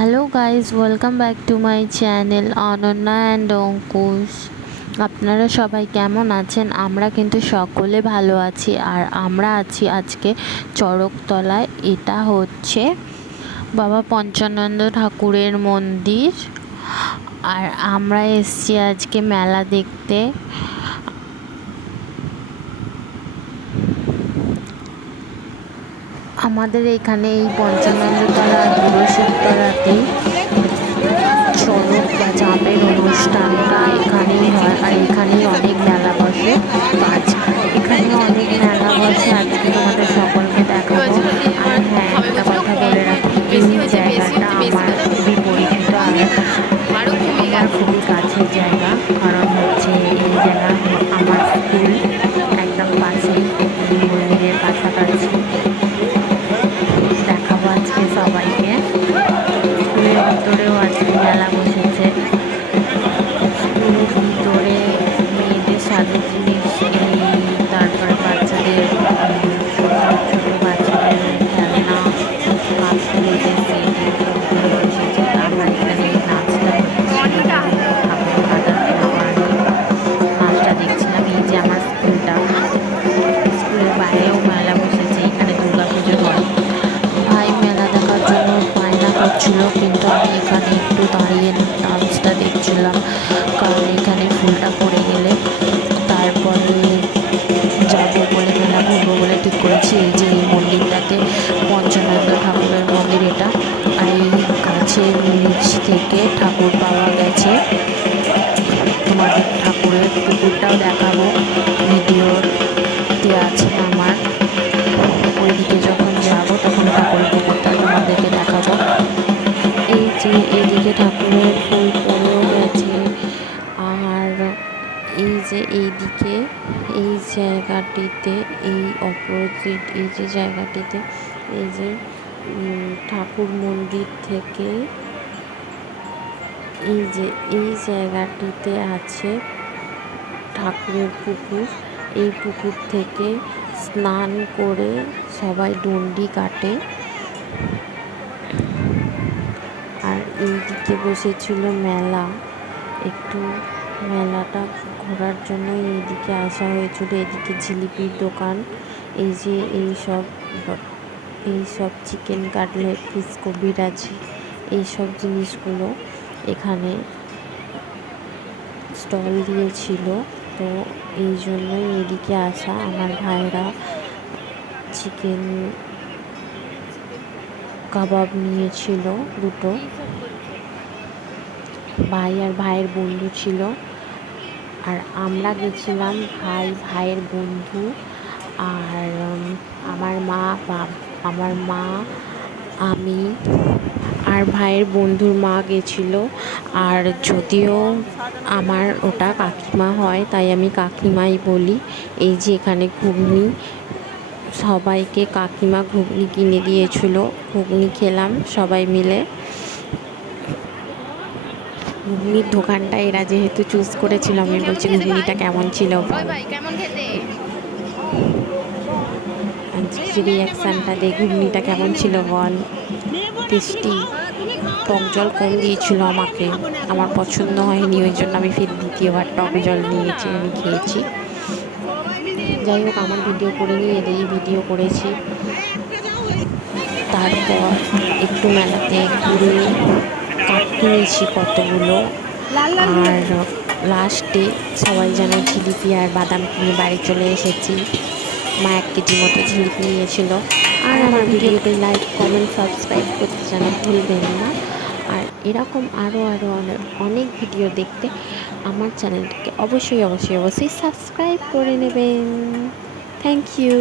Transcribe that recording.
Hello guys, welcome back to my channel Ananya and Ankush. আপনারা সবাই কেমন আছেন? আমরা কিন্তু সকলে ভালো আছি। আর আমরা আছি আজকে চড়কতলায়। এটা হচ্ছে বাবা পঞ্চানন্দ ঠাকুরের মন্দির। আর আমরা এসছি আজকে মেলা দেখতে। আমাদের এখানে এই পঞ্চানন্দতলা পুরো শিবতলাতেই চড়ক বা চাপের অনুষ্ঠানটা এখানেই হয়। আর এখানেই অনেক মেলা বসে। আজ এখানে অনেক মেলা বসে, আজকে তোমাদের সকলকে দেখাবো। আর হ্যাঁ, একটা কথা বলে রাখি, এই জায়গাটা আমার খুবই পরিচিত আর আমার খুবই কাছের জায়গা। কারণ হচ্ছে এই জায়গা আমার স্কুল একদম পাশেই, এই মন্দিরের কাছাকাছি। দেখাবো আজকে সবাইকে। স্কুলের ভিতরেও আজকে মেলা বসেছে। স্কুলের ভিতরে মেয়েদের সাজের জিনিস, তারপরে বাচ্চাদের ছোট ছোট বাচ্চাদের খেলনা, কাপড়ের সেট, এইসবগুলো বসেছে। আমরা এখানে নাচটা নাচটা দেখছিলাম। এই যে আমার স্কুলটা, স্কুলের বাইরেও মেলা বসেছে। এখানে দুর্গাপুজো হয়। ভাই মেলা দেখার জন্য বায়না করছিল, কিন্তু আমি এখানে একটু দাঁড়িয়ে ডান্সটা দেখছিলাম। কারণ এখানে ফুলটা পড়ে গেলে তারপরে যাবো বলে, মেলা ঘুরবো বলে ঠিক করেছি। এই যে এই মন্দিরটাতে পঞ্চানন্দ ঠাকুরের মন্দির এটা। আর এই গাছের নিচ থেকে ঠাকুর পাওয়া গেছে। তোমাদের ঠাকুরের পুকুরটাও দেখাবো, ভিডিওতে আছে আমার। ওইদিকে যখন যাবো তখন ঠাকুরের পুকুরটা তোমাদেরকে দেখাবো। এই যে এদিকে ঠাকুরের ফুল পড়েও গেছে। আর এই যে এইদিকে এই জায়গাটিতে, এই অপোজিট এই যে জায়গাটিতে, এই যে ঠাকুর মন্দির থেকে এই যে এই জায়গাটিতে আছে ঠাকুরের পুকুর। এই পুকুর থেকে স্নান করে সবাই ডন্ডি কাটে। আর এইদিকে বসেছিল মেলা। একটু মেলাটা ঘোরার জন্য এইদিকে আসা হয়েছিল। এদিকে জিলিপির দোকান, এই যে এইসব চিকেন কাটলেট, ফিসকো, বিরাজি, এইসব জিনিসগুলো এখানে স্টল দিয়েছিল। তো এই জন্যই এদিকে আসা। আমার ভাইরা চিকেন কাবাব নিয়েছিল দুটো। ভাই আর ভাইয়ের বন্ধু ছিল। আর আমরা গেছিলাম ভাইয়ের বন্ধু আর আমার মা, আমি আর ভাইয়ের বন্ধুর মা গেছিল। আর যদিও আমার ওটা কাকিমা হয়, তাই আমি কাকিমাই বলি। এই যে এখানে ঘুগনি, সবাইকে কাকিমা ঘুগনি কিনে দিয়েছিল। ঘুগনি খেলাম সবাই মিলে। ঘুগনির দোকানটা এরা যেহেতু চুজ করেছিল, আমি বলছি ঘুগনিটা কেমন ছিল রিয়াকশানটা দে, ঘুগনিটা কেমন ছিল বল। টেস্টি। টক জল কম দিয়েছিল আমাকে, আমার পছন্দ হয়নি, ওই জন্য আমি ফির দ্বিতীয়বার টক জল নিয়েছি, আমি খেয়েছি। যাই হোক, আমার ভিডিও করে নিয়ে এদেরই ভিডিও করেছি। তারপর একটু মেলাতে ঘুরে কাপ কিনেছি কতগুলো। আর লাস্টে সবাই যেন জিলিপি আর বাদাম কিনে বাড়ি চলে এসেছি। মা 1 কেজি মতো জিলিপি নিয়েছিল। আর আমার ভিডিওতে লাইক, কমেন্ট, সাবস্ক্রাইব করতে যেন ভুলবেন না। আর এরকম আরও অনেক ভিডিও দেখতে আমার চ্যানেলটাকে অবশ্যই সাবস্ক্রাইব করে নেবেন। Thank you.